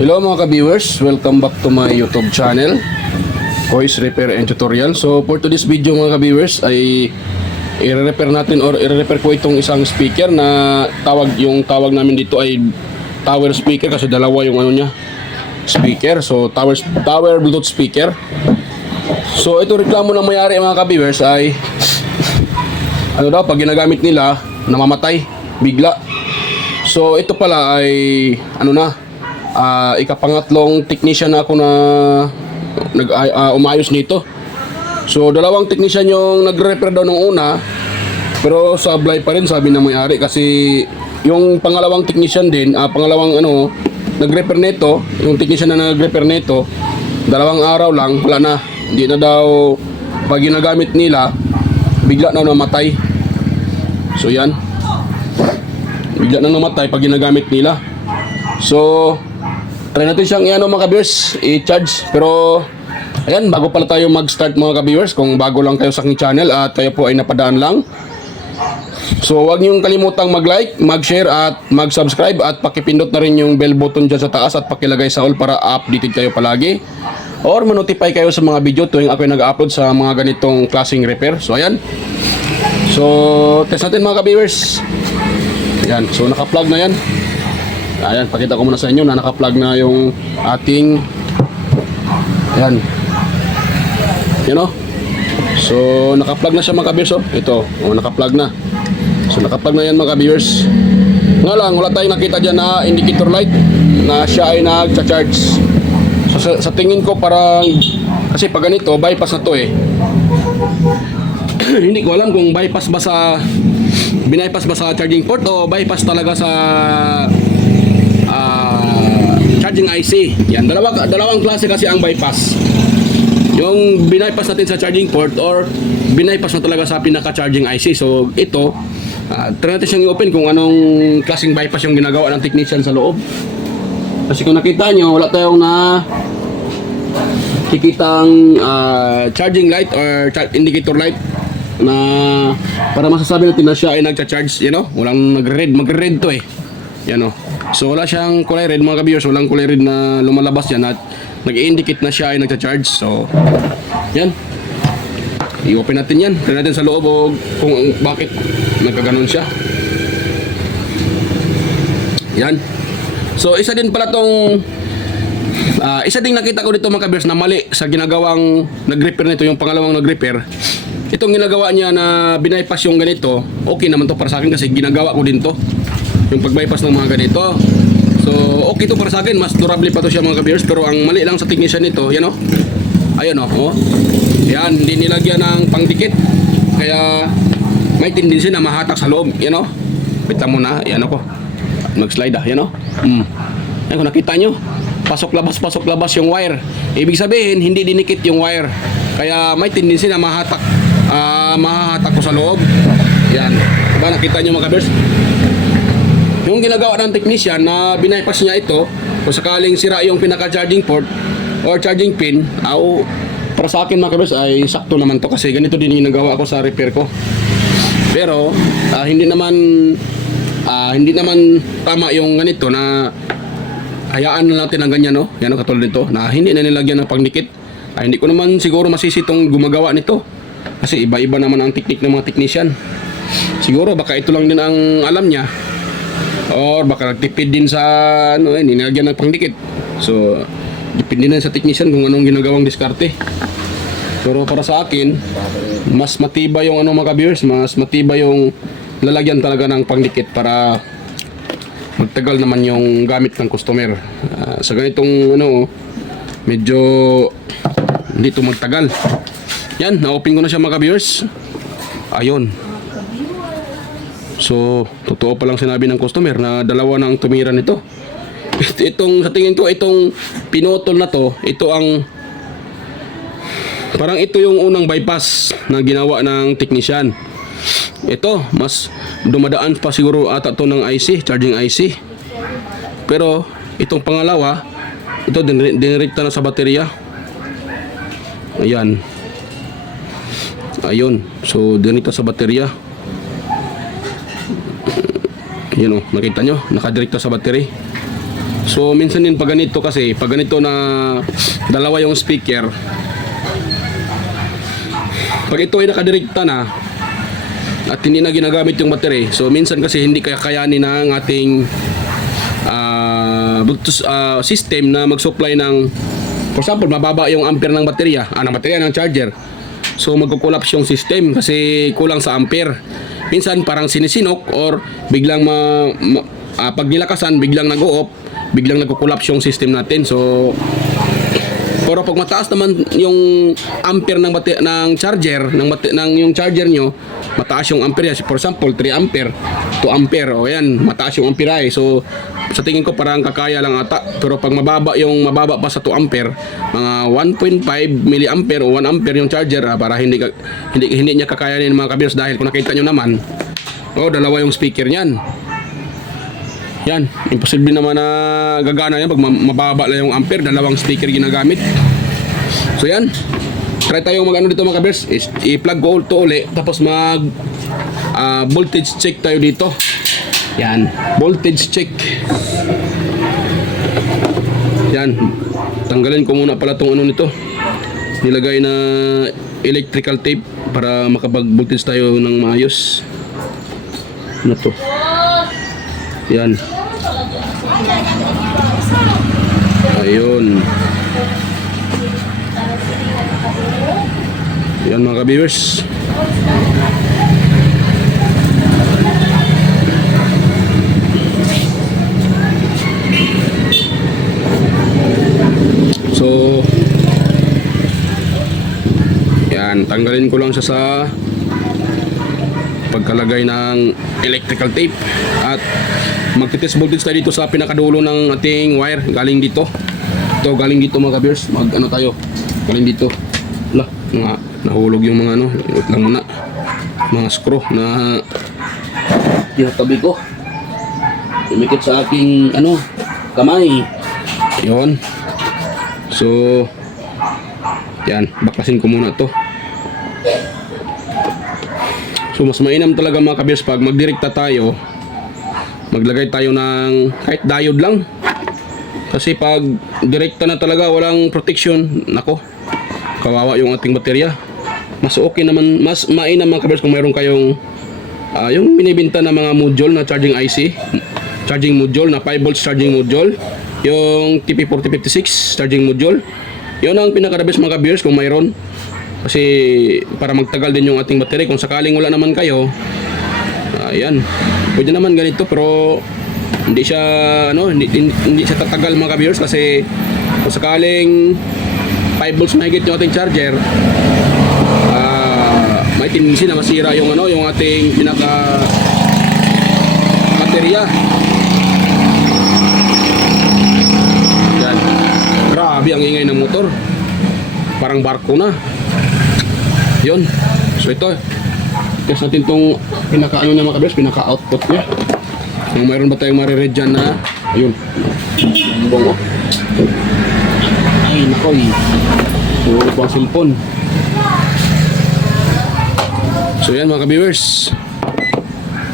Hello mga ka-viewers, welcome back to my YouTube channel, Kois Repair and Tutorial. So for today's video mga ka-viewers ay i-repair natin or i-repair ko itong isang speaker na yung tawag namin dito ay tower speaker kasi dalawa yung ano niya, speaker. So tower Bluetooth speaker. So ito reklamo ng may-ari mga ka-viewers ay ano daw, pag ginagamit nila namamatay bigla. So ito pala ay ano na, ikapangatlong technician na ako na umayos nito. So dalawang technician yung nagre-repair daw nung una, pero sablay pa rin sabi ng may-ari kasi yung pangalawang technician din, pangalawang nag-repair nito, yung technician na nag-repair nito, dalawang araw lang wala na, hindi na daw pag ginagamit nila bigla na namatay. So yan, bigla na namatay pag ginagamit nila. So try natin siyang mga ka-viewers, i-charge. Pero ayan, bago pala tayo mag-start mga ka-viewers, kung bago lang kayo sa aking channel at kayo po ay napadaan lang, so huwag niyong kalimutang mag-like, mag-share at mag-subscribe at pakipindot na rin yung bell button dyan sa taas at pakilagay sa all para updated kayo palagi or manotify kayo sa mga video tuwing ako ay nag-upload sa mga ganitong klaseng repair. So ayan, so test natin mga ka-viewers. Ayan, so naka-plug na yan. Ayan, pakita ko muna sa inyo na naka-plug na yung ating ayan. So naka-plug na siya mga ka-viewers. Ito, naka-plug na. So naka-plug na yan mga ka-viewers. Nga lang, wala tayong nakita dyan na indicator light na siya ay nag-charge. So sa tingin ko parang, kasi pag ganito, bypass na to hindi ko alam kung bypass ba sa binipass ba sa charging port o bypass talaga sa charging IC. Yan, dalawang klase kasi ang bypass. Yung binipass natin sa charging port or binipass na talaga sa pinaka-charging IC. So ito, try natin siyang i-open kung anong klaseng bypass yung ginagawa ng technician sa loob. Kasi kung nakita nyo, wala tayong kikitang charging light or indicator light na para masasabi natin na siya ay nagcha-charge, walang magre-red to So wala siyang kulay red mga ka-viewers, walang kulay red na lumalabas yan at nag-indicate na siya ay nagcha-charge. So yan, i-open natin yan, tignan natin sa loob o kung bakit nagkaganon siya. Yan, so isa din pala tong isa din nakita ko dito mga ka-viewers na mali sa ginagawang nag-repair nito, yung pangalawang nag-repair. Itong ginagawa niya na binipass yung ganito, okay naman to para sa akin kasi ginagawa ko din to, yung pag-bypass ng mga ganito. So okay to para sa akin, mas durable pa to siya mga ka-viewers. Pero ang mali lang sa technician nito, ayun yan, hindi nilagyan ng pangdikit, kaya may tendency na mahatak sa loob. Pita mo na, yan ako mag-slide yan kung nakita nyo, pasok labas yung wire. Ibig sabihin hindi dinikit yung wire, kaya may tendency na mahatak ko sa loob. Yan, diba nakita nyo mga ka-viewers? Yung ginagawa ng technician na binipass niya ito, kung sakaling sira yung pinaka-charging port or charging pin, para sa akin mga ka-viewers ay sakto naman to kasi ganito din yung ginagawa ko sa repair ko. Pero hindi naman tama yung ganito na hayaan na natin ang ganyan, yan katulad nito na hindi na nilagyan ng pangdikit. Hindi ko naman siguro masisi itong gumagawa nito kasi iba-iba naman ang teknik ng mga technician. Siguro baka ito lang din ang alam niya or baka nagtipid din sa nilagyan ng pangdikit. So depende na sa technician kung anong ginagawang diskarte. Pero para sa akin, mas matibay yung mga ka-viewers, mas matibay yung lalagyan talaga ng pangdikit para magtagal naman yung gamit ng customer. Sa ganitong medyo hindi to magtagal. Yan, na-open ko na siya mga ka-viewers. Ayun. So, totoo pa lang sinabi ng customer na dalawa na ang tumira nito. Sa tingin ko, itong pinutol na to, parang ito yung unang bypass na ginawa ng technician. Ito, mas dumadaan pa siguro ata to ng IC, charging IC. Pero, itong pangalawa, ito dinirekta na sa baterya. Ayan. Ayun, so dinirekta sa baterya. Nakita nyo, nakadirekta sa battery. So minsan din pag ganito kasi, pag ganito na dalawa yung speaker, pag ito ay nakadirekta na at hindi na ginagamit yung battery, so minsan kasi hindi kakayanin ng ating Bluetooth system na mag-supply ng, for example, mababa yung ampere ng baterya, ng charger. So magko-collapse yung system kasi kulang sa ampere. Minsan parang sinisinok or biglang pag nilakasan, biglang nag-o-off, biglang nagko-collapse yung system natin. So pero pag mataas naman yung ampere ng charger, yung charger nyo, mataas yung ampere. For example, 3 ampere, 2 ampere, o yan, mataas yung ampere. So, sa tingin ko parang kakaya lang ata. Pero pag mababa pa sa 2 ampere, mga 1.5 milliampere o 1 ampere yung charger, para hindi niya kakayanin mga kabiyos. Dahil kung nakita nyo naman, dalawa yung speaker niyan. Yan, imposible naman na gagana yan pag mababa lang yung ampere, dalawang speaker ginagamit. So yan, try tayong mag-ano dito mga kabers, i-plug ko to uli, tapos mag voltage check tayo dito. Yan, voltage check. Yan, tanggalin ko muna pala tong ano nito, nilagay na electrical tape para makapag-voltage tayo ng maayos. Ano to? Yan. Ayun. Yan mga ka-viewers. So yan, tanggalin ko lang siya sa pagkalagay ng electrical tape at magte-test voltage tayo dito sa pinakadulo ng ating wire galing dito. Ito galing dito mga ka-viewers. Mag-ano tayo? Galing dito. Nahulog yung mga wait lang muna. Mga screw na tinatabi ko. Umikit sa aking kamay. Yun. So yan, baklasin ko muna to. So mas mainam talaga mga kabiyers pag magdirekta tayo, maglagay tayo ng kahit diode lang. Kasi pag direkta na talaga walang protection, nako, kawawa yung ating baterya. Mas okay naman, mas mainam mga kabiyers kung mayroon kayong yung binibenta na mga module na charging IC, charging module na 5 volts charging module, yung TP4056 charging module. Yun ang pinaka-the best mga kabiyers kung mayroon. Kasi para magtagal din yung ating battery. Kung sakaling wala naman kayo, ayan, pwede naman ganito, pero hindi siya hindi siya tatagal mga ka-viewers. Kasi kung sakaling 5 volts na higit yung ating charger, may tendency na masira yung yung ating pinaka baterya. Yan, grabe ang ingay ng motor, parang barko na. Yun. So ito, test natin itong pinaka-ano niya mga kabiyers, pinaka-output niya. Kung mayroon ba tayong mariread dyan na, ayun, bongo. Ay, nakoy. Puro pang cellphone. So yan mga kabiyers,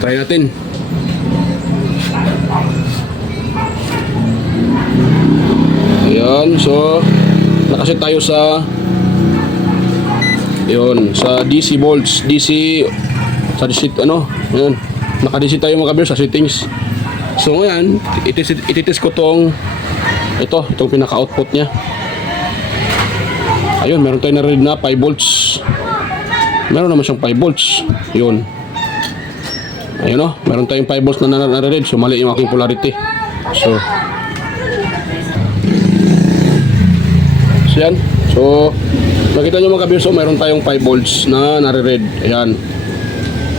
try natin. Ayan, so nakaset tayo sa sa DC volts, sa DC ayan, naka-DC tayo mga kabiyers sa settings. So ngayon, ititest ko itong pinaka-output nya. Ayun, meron tayo na-read na 5 volts. Meron naman siyang 5 volts. Yun. Ayun meron tayong 5 volts na na-read. So mali yung aking polarity. So yan. So makita nyo mga kabiyers, mayroon tayong 5 volts na nare-read. Ayan.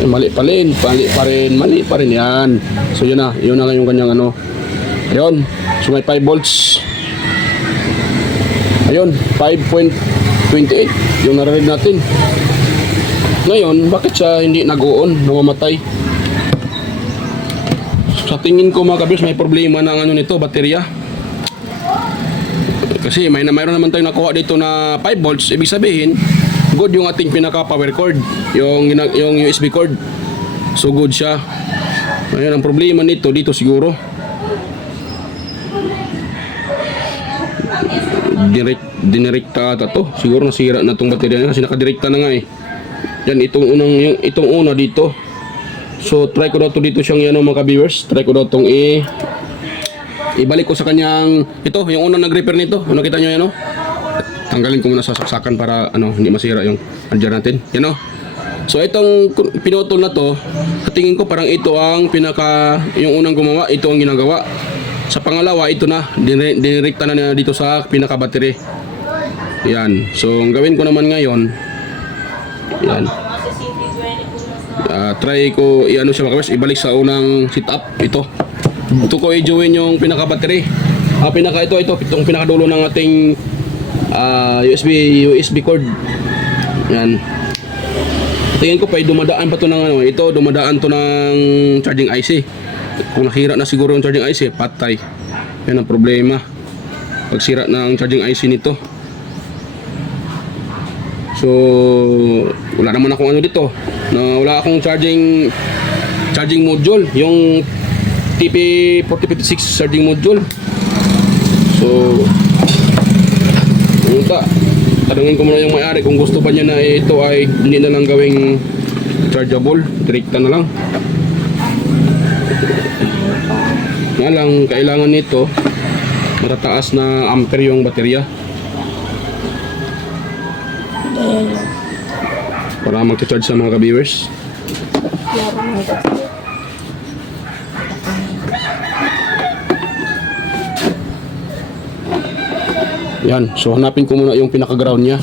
Mali pa rin. Yan. So yun na yung kanyang Ayun. So may 5 volts. Ayun, 5.28 yung nare-read natin. Ngayon, bakit siya hindi nag-on, namamatay? Sa tingin ko mga kabiyers, may problema ng nito, baterya. Kasi mayroon naman tayong nakuha dito na 5 volts, ibig sabihin good yung ating pinaka power cord, yung USB cord. So good siya. Ayun ang problema nito dito siguro. dinirekta ata to. Siguro nasira na tong baterya niya kasi nakadirekta na nga eh. Yan, itong una dito. So try ko daw to dito siyang yan mga viewers. Try ko daw tong ibalik ko sa kanyang ito, yung unang nag-repair nito. Ano kita nyo yan o? Tanggalin ko muna sa saksakan para hindi masira yung andyan natin. Yan o. So itong pinutol na to, tingin ko parang ito ang yung unang gumawa, ito ang ginagawa. Sa pangalawa, ito na, dinirekta na dito sa pinaka-battery. Yan. So ang gawin ko naman ngayon, yan. Try ko siya mga ibalik sa unang setup. Ito ko i-join yung pinaka-battery. Itong pinakadulo ng ating USB cord. Yan. Tingin ko pa dumadaan pa to ng ito dumadaan to ng charging IC. Kung nakira na siguro yung charging IC, patay. Yan ang problema. Pag sira na ang charging IC nito. So wala naman akong dito. Wala akong charging module, yung TP4056 charging module. So tanungin ko muna yung may-ari kung gusto pa niya na ito ay hindi na lang gawing chargeable, direkta na lang. Nga lang, kailangan nito matataas na ampere yung baterya para mag-charge sa mga ka-viewers. Yan, so hanapin ko muna yung pinaka-ground niya.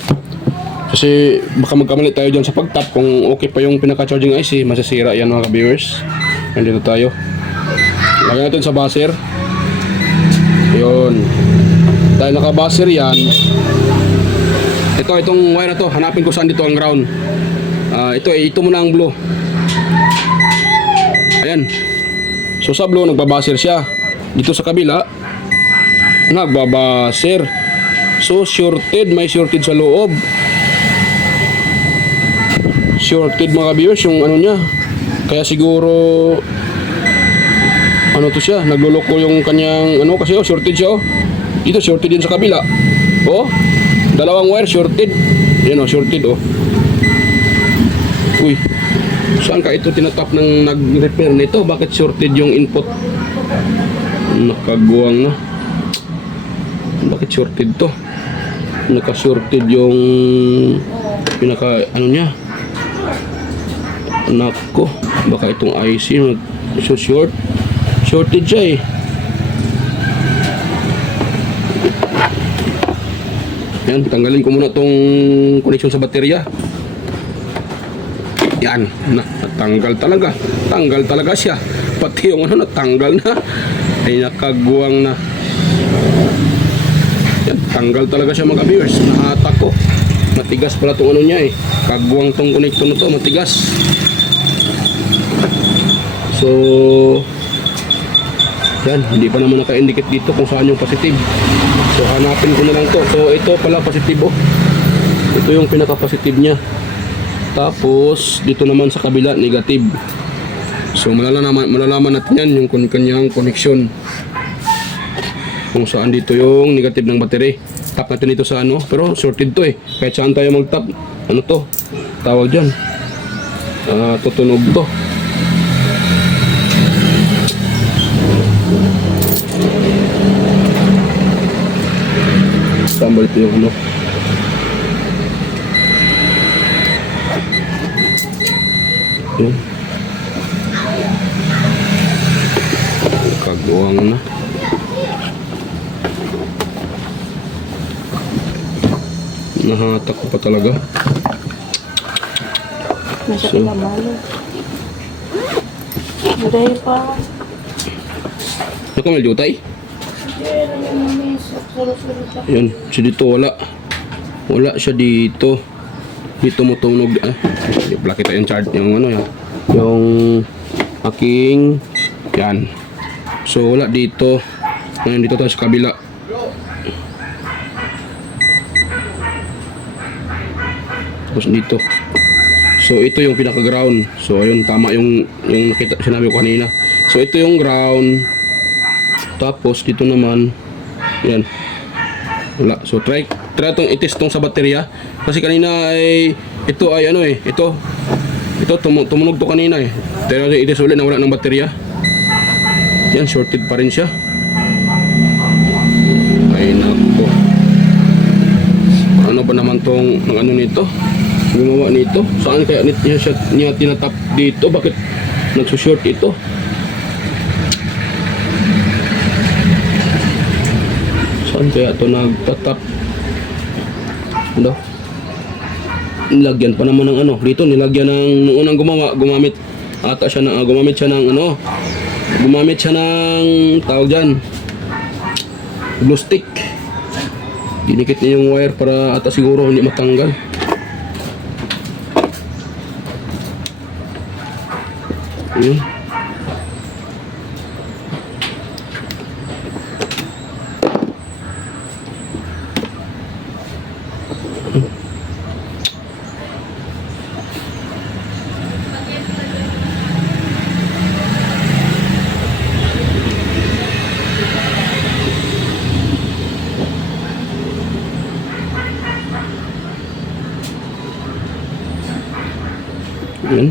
Kasi baka magkamali tayo dyan sa pag-tap. Kung okay pa yung pinaka-charging IC, masasira yan mga ka-viewers. Nandito tayo. Lagyan natin sa buzzer. Yun. Dahil naka-buzzer yan, itong wire na to, hanapin ko saan dito ang ground. Ito muna ang blue. Ayan. So sa blue, nagbabuzzer siya. Dito sa kabila, nagbabuzzer. So shorted, may shorted sa loob. Shorted mga viewers yung niya. Kaya siguro to siya, nagluloko yung kanyang kasi shorted siya. Dito shorted din sa kabila. Dalawang wire shorted. Yan shorted Uy. Saan ka ito tinatap ng nag-repair nito? Bakit shorted yung input? Nakaguwang na. Bakit shorted to? Naka-shorted yung pinaka niya. Nako, baka itong IC shorted siya Yan, tanggalin ko muna tong connection sa baterya. Yan, natanggal talaga. Tanggal talaga siya. Pati yung natanggal na. Ay nakaguwang na. Yan, tanggal talaga siya mga viewers. Nahatak ko. Matigas pala itong niya Kagwang tong connector na to, matigas. So yan, hindi pa naman naka-indicate dito kung saan yung positive. So hanapin ko na lang to. So ito pala positive Ito yung pinaka-positive niya. Tapos dito naman sa kabila negative. So malalaman natin yan yung kanyang connection. Kung saan dito yung negative ng battery. Tap natin dito sa pero sorted to kahit saan tayo mag-tap, to tawag dyan, tutunog to. Tambal ito yung yun, kagawang na. Nahatak ko pa talaga. Nasa pinamalo. Buday pa. Ako may jutay? Yun, siya dito wala. Wala siya dito. Dito mo tunog. Wala kita yung charge. Yung aking yan. So wala dito. Ngayon dito tayo sa kabila. Tapos dito. So ito yung pinaka ground. So ayun, tama yung nakita sinabi ko kanina. So ito yung ground. Tapos dito naman yan. Wala. So try tong i-test tong sa baterya. Kasi kanina ay ito ay ano eh, ito tumunog to kanina eh. Pero i-test ulit na wala ng baterya. Yan, shorted pa rin siya. Ay nako. Ano ba naman tong ano nito? Gumawa nito? Saan kaya niya tinatap dito? Bakit nagsushort ito? Saan kaya ito nagtatap? Ano? Nilagyan pa naman ng ano. Dito nilagyan ng nung unang gumamit ata siya na gumamit siya ng ano. Gumamit siya ng tawag dyan, glue stick. Dinikit niya yung wire para ata siguro hindi matanggal. Yun. Yan.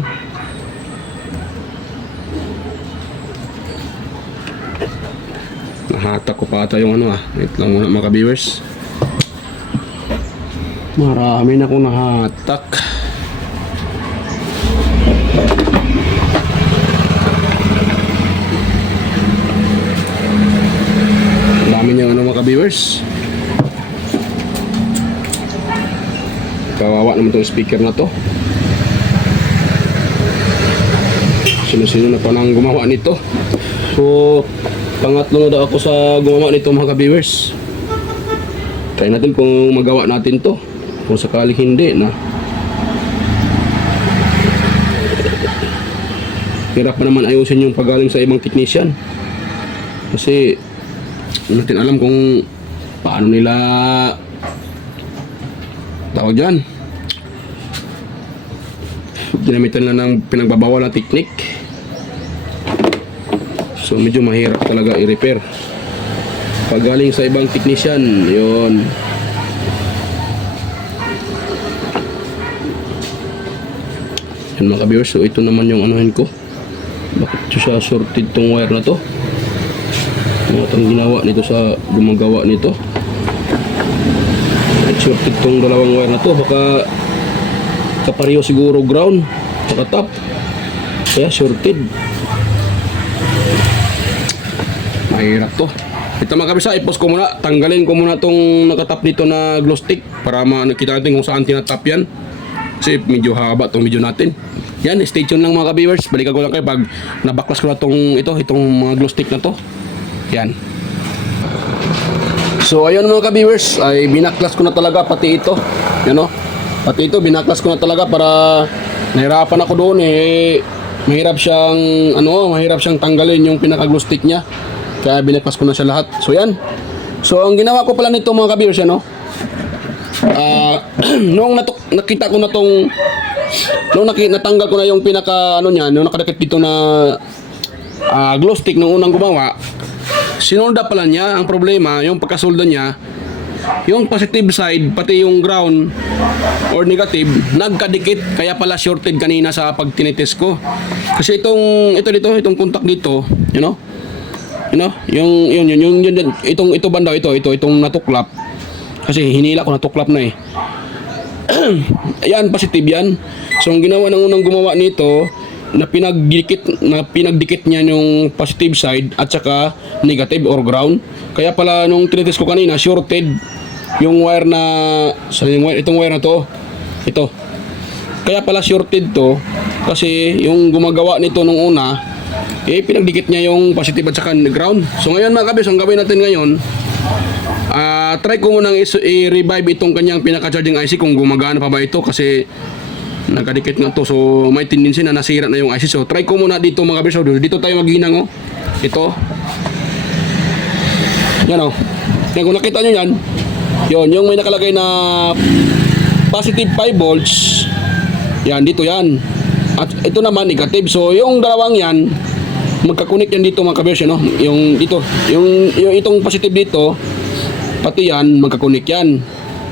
Nahatak ko pa ata yung ano ah. Wait lang muna mga ka-viewers. Marami na akong nahatak. Dami niyang ano mga ka-viewers. Kawawa naman itong speaker na to. Sino-sino na pa nang gumawa nito. So, pangatlo na daw ako sa gumawa nito mga ka-viewers. Try natin kung magawa natin to. Kung sakaling hindi na. Hirap pa naman ayusin yung pagaling sa ibang technician. Kasi, hindi natin alam kung paano nila tawag dyan. Ginamitan lang ng pinagbabawal na technique. So medyo mahirap talaga i-repair pag galing sa ibang technician. Yun. Yan mga ka-viewers. So ito naman yung anuhin ko. Bakit siya sorted tong wire na to? Ano itong ginawa nito sa gumagawa nito? Bakit sorted tong dalawang wire na to? Baka kapareho siguro ground, baka top. Kaya shorted. Mahirap to. Ito mga kabisa, i-post ko muna. Tanggalin ko muna tong nakatap dito na glow stick para makita natin kung saan tinatap yan. Kasi medyo haba tong video natin. Yan, stay tuned lang mga ka-viewers. Balikan ko lang kayo pag nabaklas ko na itong mga glow stick na to. Yan. So ayun mga ka-viewers, ay binaklas ko na talaga pati ito. Yan o. Pati ito, binaklas ko na talaga para nahirapan ako doon eh. Mahirap siyang tanggalin yung pinaka-glue stick niya. Kaya binaklas ko na siya lahat. So yan. So ang ginawa ko pala nito mga ka-viewers, ano? Nung nakita ko na tong natanggal ko na yung pinaka niya, nung nakadikit dito na glue stick nung unang gumawa, sinolda pala niya. Ang problema, yung pagkasolda niya, yung positive side pati yung ground or negative nagkadikit, kaya pala shorted kanina sa pag tinitest ko. Kasi itong contact dito, itong banda itong natuklap. Kasi hinila ko, natuklap na eh. Ayan, positive yan. So ang ginawa ng unang gumawa nito, na pinagdikit niya yung positive side at saka negative or ground. Kaya pala nung tinitest ko kanina, shorted yung wire na itong wire na to. Ito. Kaya pala shorted to kasi yung gumagawa nito nung una, pinagdikit niya yung positive at saka ground. So ngayon mga kabis, ang gawin natin ngayon, try ko munang i-revive itong kanyang pinaka-charging IC kung gumagana pa ba ito kasi nagkadikit nga to. So may tendency na nasira na yung IC. So try ko muna dito mga kabis. Dito tayo maghinang ito. Yan o. Yan, kung nakita nyo yan, yung may nakalagay na positive 5 volts. Yan, dito yan. At ito naman negative. So yung dalawang yan, magkakunik yan dito mga kabis, Yung dito, yung itong positive dito, pati yan, magkakunik yan.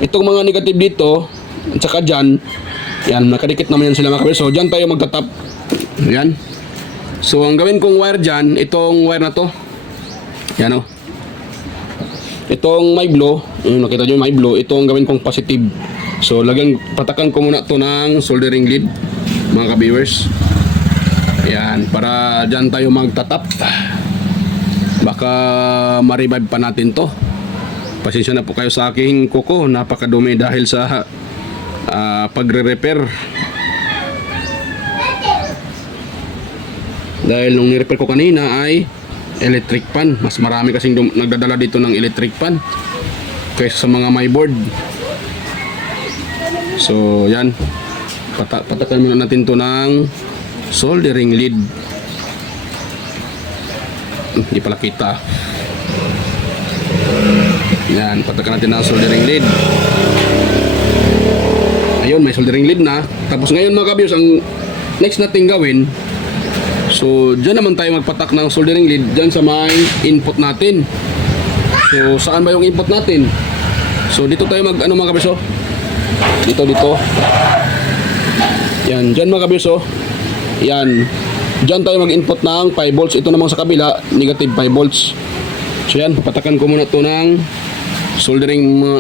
Itong mga negative dito, at saka dyan, yan, nakadikit naman yan sila mga kabiyers. So, dyan tayo magtatap. Yan. So, ang gawin kong wire dyan, itong wire na to. Yan o. Itong may blow, nakita nyo yung may blow, ito ang gawin kong positive. So, patakan ko muna to ng soldering lead, mga ka-viewers. Yan, para dyan tayo magtatap. Baka ma-revive pa natin to. Pasensya na po kayo sa aking kuko, napakadumi dahil sa pagre-repair. Dahil nung ni-repair ko kanina ay electric pan. Mas marami kasing nagdadala dito ng electric pan kaysa sa mga my board. So yan, patakan muna natin to ng soldering lead. Hindi pala kita. Yan, patakan natin ng soldering lead. Ayun, may soldering lead na. Tapos ngayon mga ka-viewers, ang next natin gawin, so dyan naman tayo magpatak ng soldering lead dyan sa may input natin. So saan ba yung input natin? So dito tayo mga ka-viewers, dito yan, dyan mga ka-viewers, yan, dyan tayo mag-input ng 5 volts. Ito namang sa kabila, negative 5 volts. So yan, patakan ko muna to ng soldering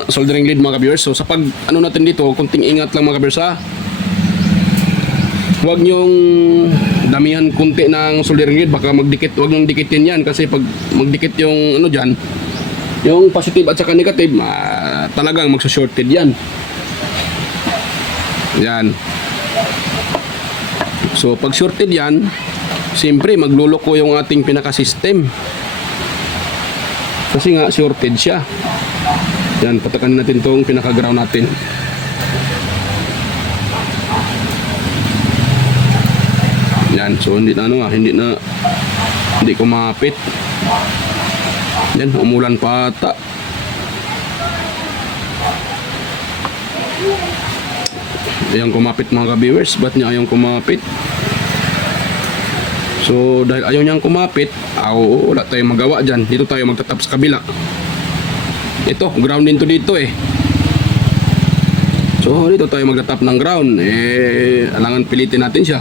lead mga ka-viewers. So sa pag natin dito, kunting ingat lang mga ka-viewers, ha. Huwag nyong damihan kunti ng soldering lead, baka magdikit. Huwag nyong dikitin yan kasi pag magdikit yung dyan, yung positive at saka negative, talagang magsa-shorted yan. Yan. So pag shorted yan, siyempre magluloko yung ating pinaka-system. Kasi nga shorted siya. Yan, patakan natin tong pinaka-ground natin. Yan, so hindi kumapit. Yan, umulan pa ata. Ayang kumapit mga ka-viewers. Ba't niya ayang kumapit? So dahil ayaw niyang kumapit, wala tayong magawa dyan. Dito tayo magtatap sa kabila. Ito, ground din to dito eh. So dito tayo magtatap ng ground. Alangan pilitin natin siya.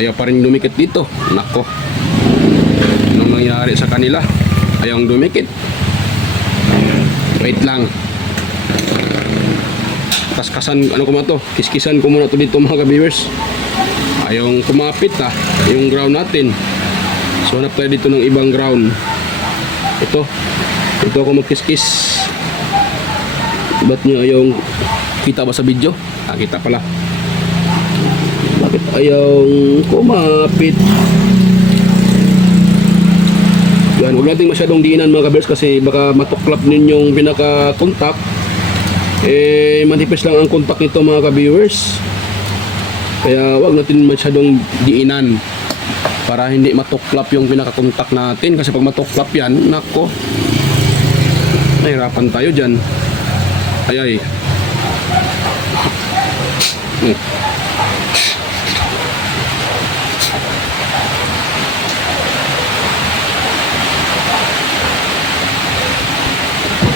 Ayaw pa rin dumikit dito. Nako, anong nangyari sa kanila? Ayaw dumikit. Wait lang. Kaskasan, kiskisan ko muna to dito mga ka-viewers. Ayong kumapit yung ground natin. So hanap tayo dito ng ibang ground. Ito ako magkiskis. Ba't nyo ayong kita ba sa video? Kita pala. Bakit ayong kumapit? Yan, huwag natin masyadong diinan mga ka-viewers kasi baka matuklap ninyong pinaka-contact. Manipis lang ang contact nito mga ka-viewers. Kaya wag natin masyadong diinan para hindi matuklap yung pinaka-contact natin. Kasi pag matuklap yan, nako, nahirapan tayo dyan. Ay.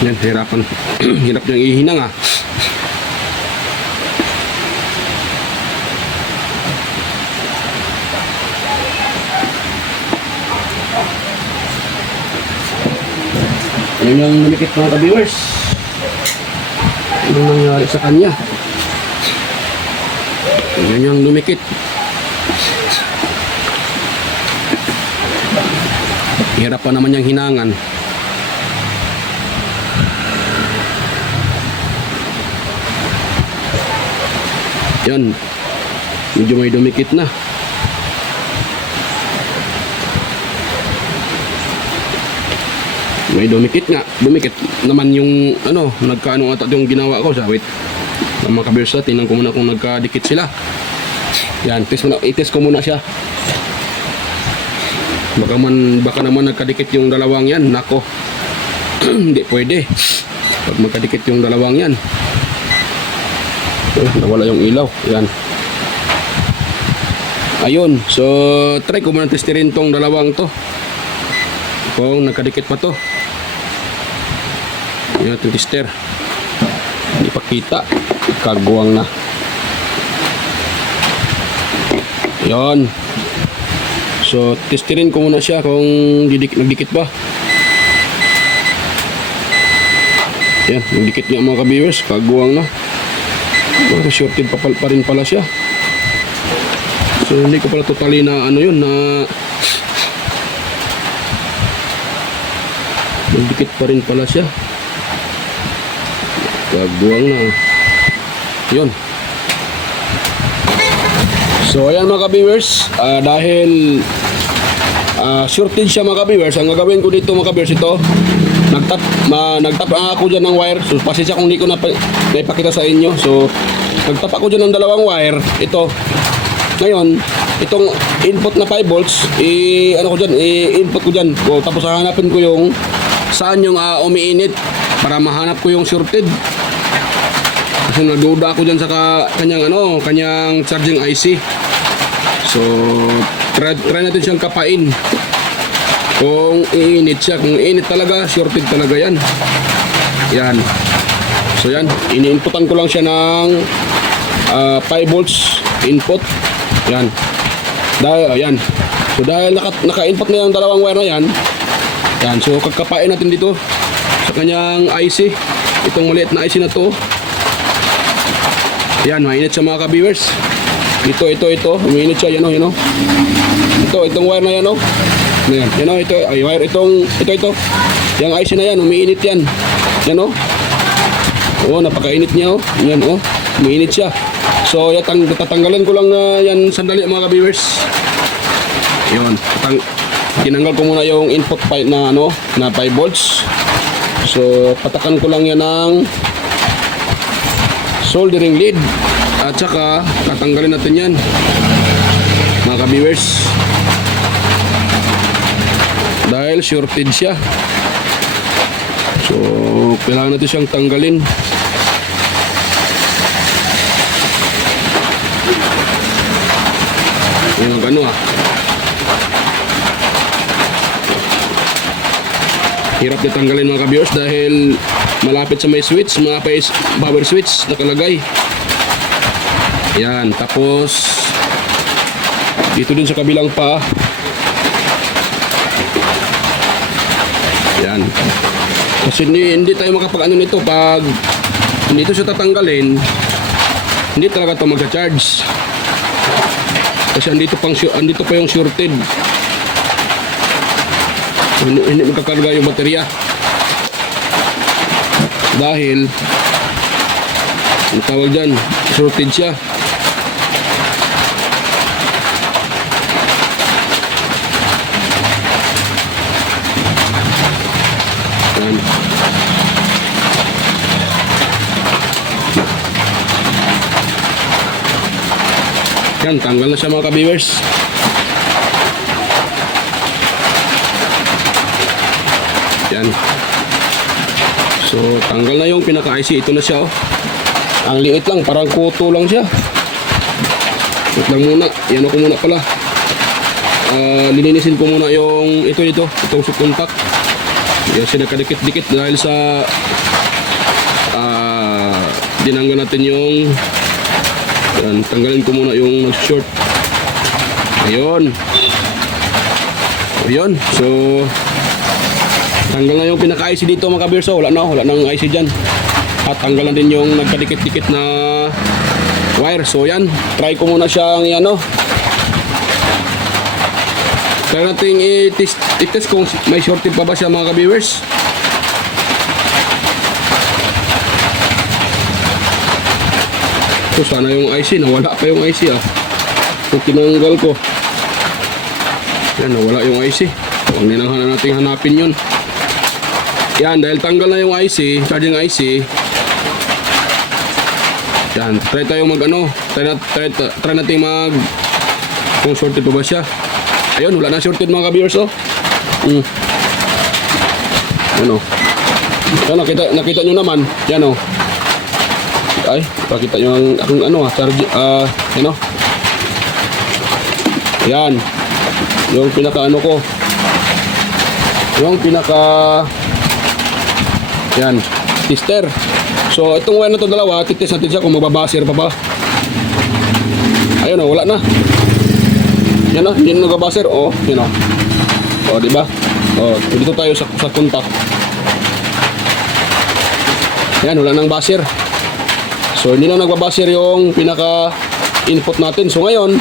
Yan, hirapan. Hirap niyang ihinang Yan yung lumikit mga ka-viewers. Ano nangyari sa kanya? Yan yung lumikit. Hirap pa naman yung hinangan. Yan. Medyo may dumikit na. May dumikit nga. Dumikit naman yung nagkaano ata yung ginawa ko. Wait. Ang mga ka-viewers, tingnan ko muna kung nagkadikit sila. Yan, i-test ko muna siya. Baka naman nagkadikit yung dalawang yan. Nako. Hindi pwede. Pag magkadikit yung dalawang yan. Nawala yung ilaw. Yan. Ayun. So, try ko muna testirin tong dalawang to. Kung nagkadikit pa to. Yan ating tester. Hindi pa kita. Kagwang na. Yan. So, testerin ko muna siya kung nagdikit ba. Yan, nagdikit nga mga ka-viewers. Kagwang na. Shorted pa rin pala siya. So, hindi ko pala totally na ano yun, na nagdikit pa rin pala siya. Kagwang na. Yun. So ayan mga ka-viewers, dahil shorted siya mga ka-viewers, ang gagawin ko dito mga ka-viewers, ito nagtap ako dyan ng wire. So pasensya kung hindi ko naipakita sa inyo. So nagtap ako dyan ng dalawang wire. Ito ngayon, itong input na 5 volts input ko dyan. So, tapos hahanapin ko yung saan yung umiinit para mahanap ko yung shorted. Kasi naduda ako dyan sa kanyang charging IC. So, try natin siyang kapain. Kung iinit siya, kung iinit talaga, shorted talaga yan. Yan. So, yan. Ini-inputan ko lang siya ng 5 volts input. Yan. Ayan. So, dahil naka-input na yung dalawang wire na yan. Yan. So, kakapain natin dito sa kanyang IC. Itong maliit na IC na to. Yan, mainit siya mga ka-viewers. Ito. Umiinit siya, yan o, yan o. Itong wire na yan o. Yan, yan o, ito. Ay, wire, ito. Yung IC na yan, umiinit yan. Yan o. Oo, napakainit niya o. Yan o, umiinit siya. So, tatanggalan ko lang na yan sandali mga ka-viewers. Yun, tinanggal ko muna yung input na 5 volts. So, patakan ko lang yan ng soldering lead. At saka, tatanggalin natin yan mga ka-viewers. Dahil shorted siya. So, kailangan natin siyang tanggalin. Yung hirap na tanggalin mga ka-viewers dahil malapit sa may switch, mga power switch nakalagay. Yan, tapos dito din sa kabilang pa. Yan. Kasi hindi tayo makapag-ano nito pag hindi ito siya tatanggalin. Hindi talaga ito magcha-charge. Kasi andito pa yung shorted. Hindi magkakarga yung baterya. Dahil ang tawag dyan, shorted siya. Yan. Yan, tanggal na siya mga ka-viewers. Yan. So, tanggal na yung pinaka-IC. Ito na siya, oh. Ang liit lang, parang kuto lang siya. Wait lang muna. Yan ako muna pala. Lininisin ko muna yung itong subcontact. Yan siya nakadikit-dikit dahil sa dinanggal natin yung yan, tanggalin ko muna yung short. Ayun. Ayun. So, tanggal na yung pinaka-IC dito mga ka-viewers. Wala nang IC dyan. At tanggal na din yung nagkadikit-dikit na wire. So yan, try ko muna siyang try natin i-test kung may shorted pa ba siya mga ka-viewers. So sana yung IC, nawala pa yung IC ah. So tinanggal ko. Yan, nawala yung IC. Huwag na natin hanapin yun. Yan, dahil tanggal na yung IC, charging IC. Yan, try tayo try natin kung shorted pa ba siya. Ayun, wala na shorted mga ka-viewers oh. Yan oh. Yan, nakita nyo naman. Yan oh. Ay, pakita nyo ang charge, yan oh. Yan. Yung pinaka ko. Yung pinaka yan. tester. So itong wire na to dalawa, titest natin siya kung magbabasir pa ba. Ayun o, wala na. Yan o, hindi na nagbabasir. O, yun o. O, diba? O, dito tayo sa contact. Yan, wala nang basir. So hindi na nagbabasir yung pinaka input natin. So ngayon,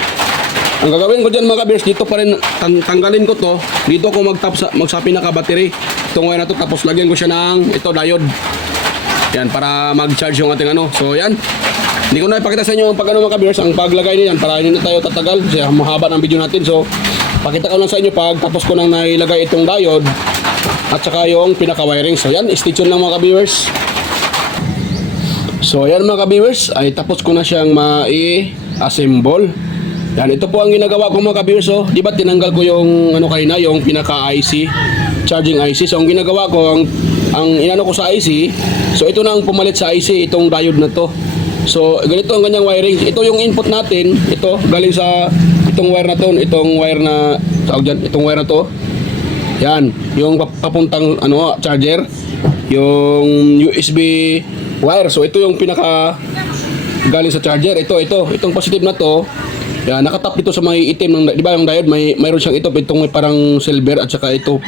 ang gagawin ko dyan mga kabers, dito pa rin tanggalin ko to. Dito ko sa pinaka battery. Itong wire na to, tapos lagyan ko siya ng ito diode. Yan, para mag-charge yung ating ano. So yan, hindi ko na ipakita sa inyo pag ano mga kabers, ang paglagay niyan para hindi na tayo tatagal kasi mahaba ng video natin. So pakita ko lang sa inyo pag tapos ko nang nailagay itong diode at saka yung pinaka wiring. So yan, stay tuned lang mga kabers. So ayan mga ka-viewers, ay tapos ko na siyang mai-assemble. Yan, ito po ang ginagawa ko mga ka-viewers. So, di ba tinanggal ko yung ano kanina, yung pinaka-IC, charging IC. So ang ginagawa ko, ang inano ko sa IC, so ito na ang pumalit sa IC, itong diode na to. So ganito ang ganyang wiring. Ito yung input natin, ito galing sa itong wire na to, itong wire na tawag dyan, itong wire na to. Yan, yung papuntang ano, charger, yung USB wire. So ito yung pinaka galing sa charger. Itong positive na to. Yan, nakatap dito sa may itim ng, di ba yung diode mayroon siyang itong may parang silver at saka ito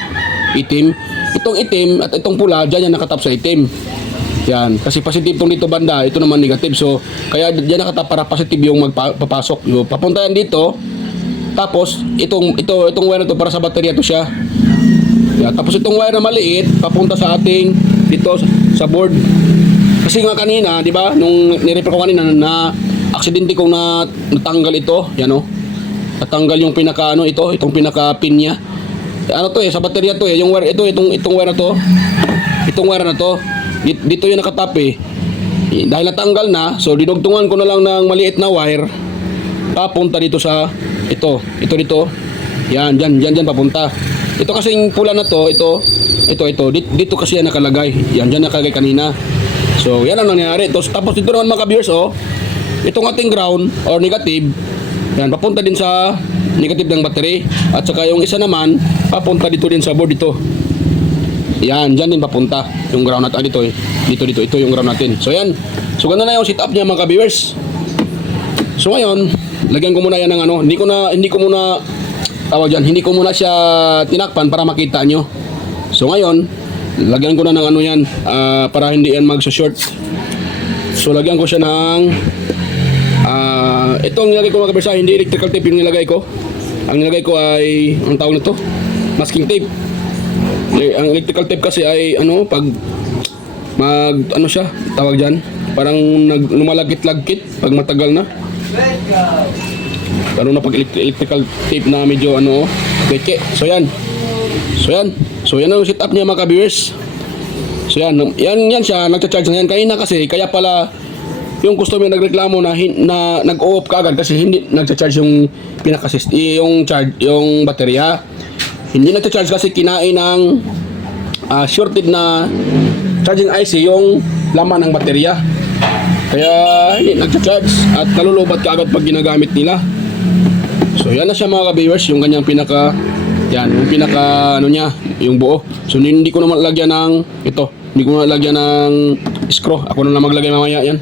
itim. Itong itim at itong pula, diyan yan nakatap sa itim. Yan, kasi positive tong dito banda, ito naman negative. So kaya diyan nakatap para positive yung magpapasok. Yung papunta yan dito. Tapos itong wire na to para sa baterya to siya. Yan, tapos itong wire na maliit papunta sa ating dito sa board. Kasi nga kanina, di ba, nung nirepair ko kanina na aksidente kong natanggal ito, yan o. Natanggal yung pinaka ano ito, itong pinaka pin niya. Ano to sa baterya to yung wire itong wire na to. Itong wire na to, dito yung nakatap Dahil natanggal na, so dinugtungan ko na lang ng maliit na wire papunta dito sa ito dito. Yan, diyan papunta. Ito kasing pula na to, ito dito kasi yan nakalagay. Yan diyan nakalagay kanina. So, yan ang nangyari. Tapos dito naman mga ka-viewers, itong ating ground or negative, yan, papunta din sa negative ng battery. At saka yung isa naman, papunta dito din sa board dito. Yan, dyan din papunta. Yung ground natin dito Dito, ito yung ground natin. So, yan. So, ganda na yung setup niya mga ka-viewers. So, ngayon, lagyan ko muna yan ng ano. Hindi ko muna siya tinakpan para makita nyo. So, ngayon, lagyan ko na ng ano yan para hindi yan magsa-short. So lagyan ko siya ng itong nilagay ko mga kabersa, hindi electrical tape yung nilagay ko. Ang nilagay ko ay ang tawag nito, masking tape. Ang electrical tape kasi ay ano, pag ano siya, tawag dyan, parang lumalagkit-lagkit pag matagal na. Lalo na pag electrical tape na medyo ano, peke. So yan ang setup niya mga ka-viewers. So yan siya, nagcha-charge na yan kanina kasi kaya pala yung customer nagreklamo na nag-off kaagad kasi hindi nagcha-charge yung yung baterya. Hindi nagcha-charge kasi kinain ng shorted na charging IC yung laman ng baterya. Kaya hindi nagcha-charge at nalulubat kaagad pag ginagamit nila. So yan na siya mga ka-viewers, yung kanyang yung pinaka ano niya, yung buo. So hindi ko na maglagyan ng hindi ko na lagyan ng screw. Ako na lang maglagay mamaya yan.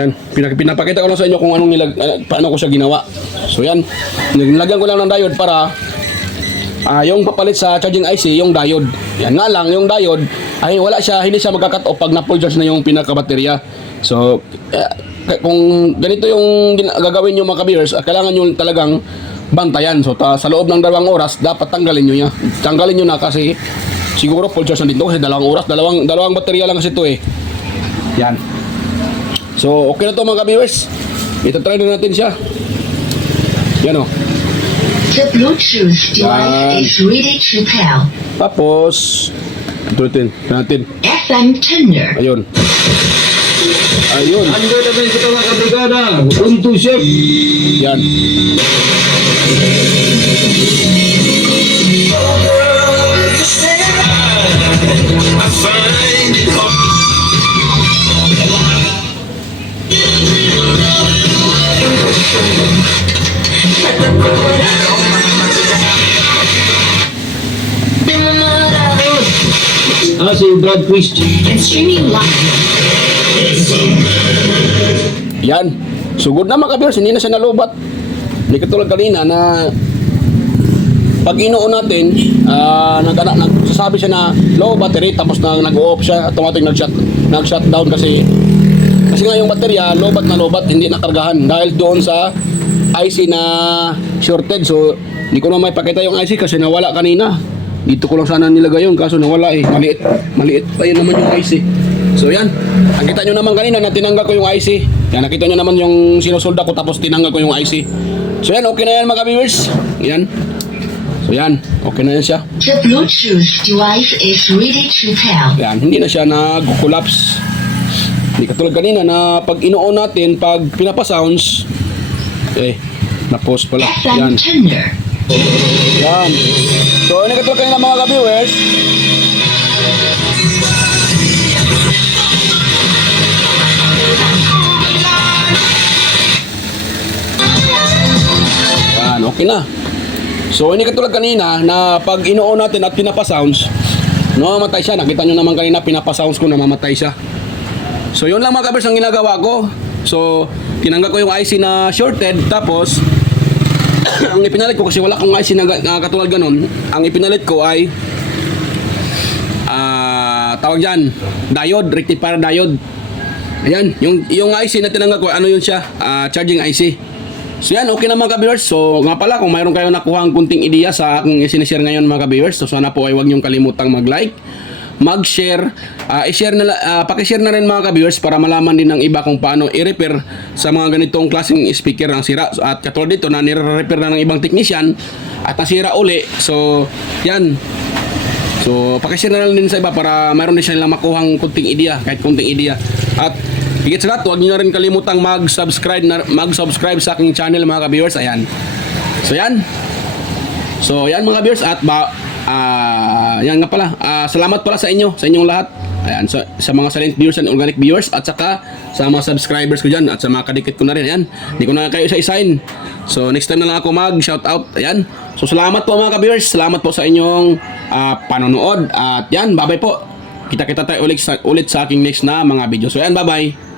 Yan, pinapakita ko lang sa inyo kung paano ko siya ginawa. So yan, nilagyan ko lang ng diode para yung papalit sa charging IC, yung diode. Yan nga lang, yung diode ay hindi siya magka-cut off pag na-full charge na yung pinaka-baterya. So kung ganito yung gagawin nyo mga ka-viewers, kailangan nyo talagang bantayan. So sa loob ng 2 oras dapat tanggalin nyo na kasi siguro full charge na dito kasi 2 oras, dalawang baterya lang kasi ito yan. So okay na to mga ka-viewers, ito-try na natin siya. Yan The Bluetooth device is ready to pair. Tapos ito natin FM tuner. ayun. Ando na ba sa mga kabrigada? Unto chef. Yan. si Brad Twist. And streaming live. Yan. Sugod na mga ka-viewers, hindi na siya nalubat. Hindi katulad kanina na pag inuon natin, nagsasabi siya na low battery tapos nag-off siya, automatic nag-shutdown kasi nga yung baterya, lobat na lobat, hindi nakargahan dahil doon sa IC na shorted. So, hindi ko na may pakita yung IC kasi nawala kanina. Dito ko lang sana nilagay yun, kaso nawala eh. Maliit pa yun naman yung IC. So, yan. Nakita nyo naman kanina na tinanggal ko yung IC. Yan, nakita nyo naman yung sinusolda ko tapos tinanggal ko yung IC. So, yan. Okay na yan mga viewers. Yan. So, yan. Okay na yan siya. The Bluetooth device is ready to pair. Yan. Hindi na siya nag-collapse. Hindi katulad kanina na pag inoon natin, pag pinapa-sounds, na-pause pala. Yan. FM tuner. Yan. So, hindi katulad kanina mga ka-viewers. Yan, okay na. So, hindi katulad kanina na pag inoon natin at pinapa-sounds, namamatay siya. Nakita nyo naman kanina, pinapa-sounds ko, namamatay siya. So, yun lang mga kabers ang ginagawa ko. So, tinanggal ko yung IC na shorted, tapos ang ipinalit ko kasi wala akong IC na katulad ganun. Ang ipinalit ko ay tawag dyan, diode, rectifier diode. Ayan, yung IC na tinanggal ko, ano yun siya? Charging IC. So yan, okay na mga ka-viewers. So nga pala, kung mayroon kayong nakuha ang kunting ideya sa aking sinishare ngayon mga ka-viewers, so sana po ay huwag niyong kalimutang mag-like, mag-share, pakishare na rin mga ka-viewers para malaman din ng iba kung paano i-repair sa mga ganitong klaseng speaker ang sira. At katulad dito na nire-repair na ng ibang technician at nasira uli. So yan. So pakishare na lang din sa iba para mayroon din silang makuhang kunting ideya, kahit kunting ideya. At higit sa lahat, huwag niyo na rin kalimutang mag-subscribe sa aking channel mga ka-viewers. Ayan. So yan. So yan mga ka-viewers at yan nga pala. Salamat pala sa inyong lahat. Ayan, sa mga silent viewers and organic viewers at saka sa mga subscribers ko dyan at sa mga kadikit ko na rin. Ayan, hindi ko na kayo isa-isahin. So next time na lang ako mag-shoutout. Ayan. So salamat po mga ka-viewers. Salamat po sa inyong panonood. At yan, bye-bye po. Kita-kita tayo ulit sa aking next na mga video. So yan, bye-bye.